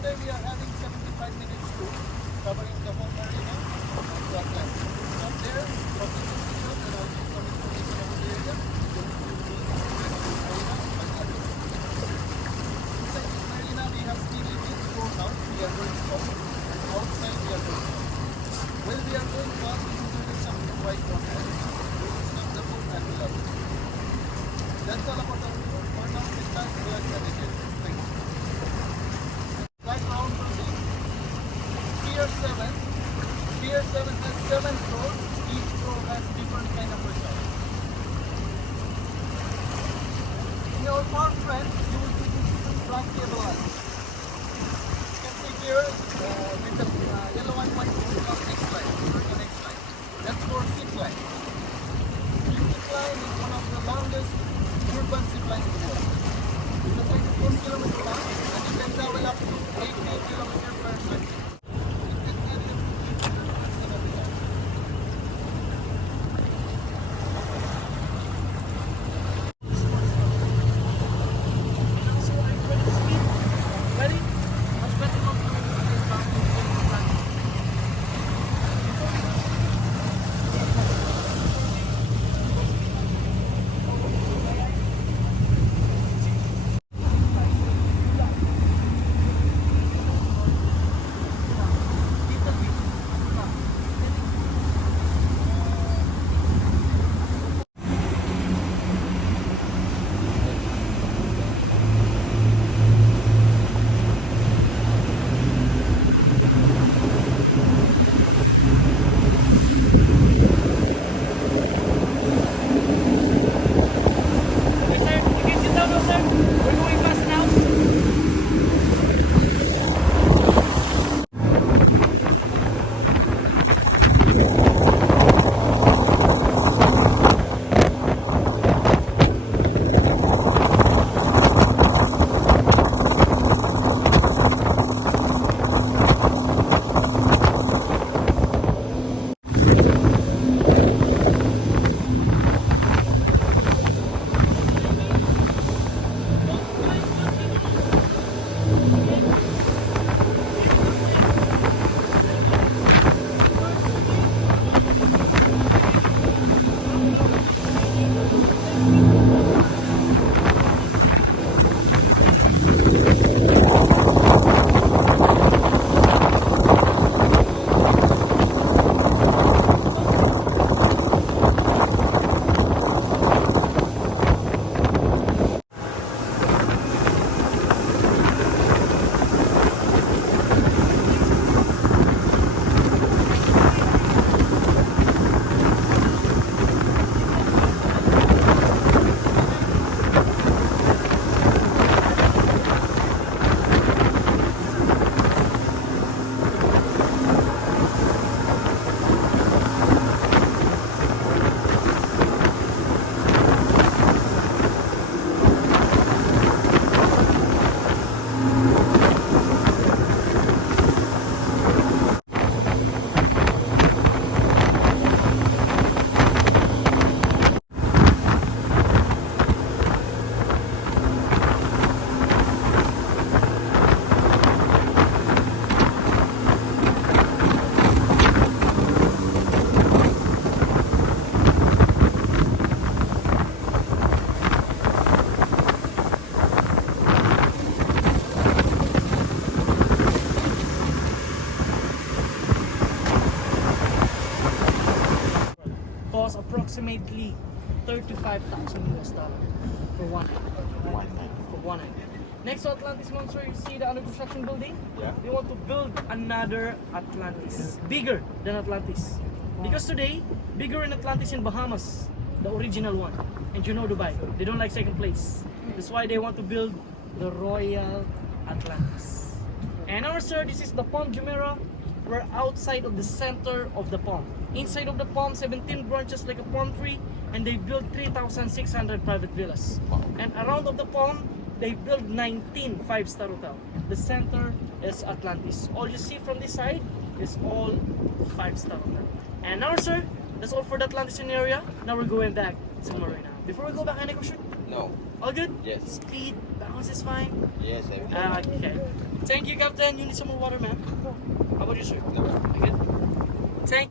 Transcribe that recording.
today we are having 75 minutes tour covering the whole marina of the Atlantis. From there, from the destination, and I'll give some information about the area. Inside this marina, we have three living floor now. We are going up. Outside, we are going up. Well, we are going fast. We will do something right on hand. We will stop the boat and we love it. That's all about our tour. For now, sit back, relax, and enjoy. Thank you. Background building. Pier 7. Pier 7 has 7 floors. Each floor has different kind of restaurant. In our far front, you will see this black cable line. You can see here with the yellow and white on next line. The next line. That's for zip line. This zip line is one of the longest urban zip lines in the world. It's like 4 kilometers long and you can travel up to 80 kilometers per second. Cost approximately $35,000 for one night. For 1 night. Next to Atlantis Monster, you see the under construction building? Yeah. We want to build another Atlantis, bigger than Atlantis. Because today, bigger in Atlantis in Bahamas, the original one. And you know Dubai, they don't like second place. That's why they want to build the Royal Atlantis. And also, this is the Palm Jumeirah. We're outside of the center of the palm. Inside of the palm, 17 branches like a palm tree, and they built 3,600 private villas. And around of the palm, they built 19 5-star hotel. The center is Atlantis. All you see from this side is all 5-star hotel. And now, sir, that's all for the Atlantis area. Now we're going back to Marina. Before we go back, any question? No. All good? Yes. Speed, balance is fine? Yes, everything. Okay. Thank you, Captain. You need some more water, man? How about you, sir? You good? Thank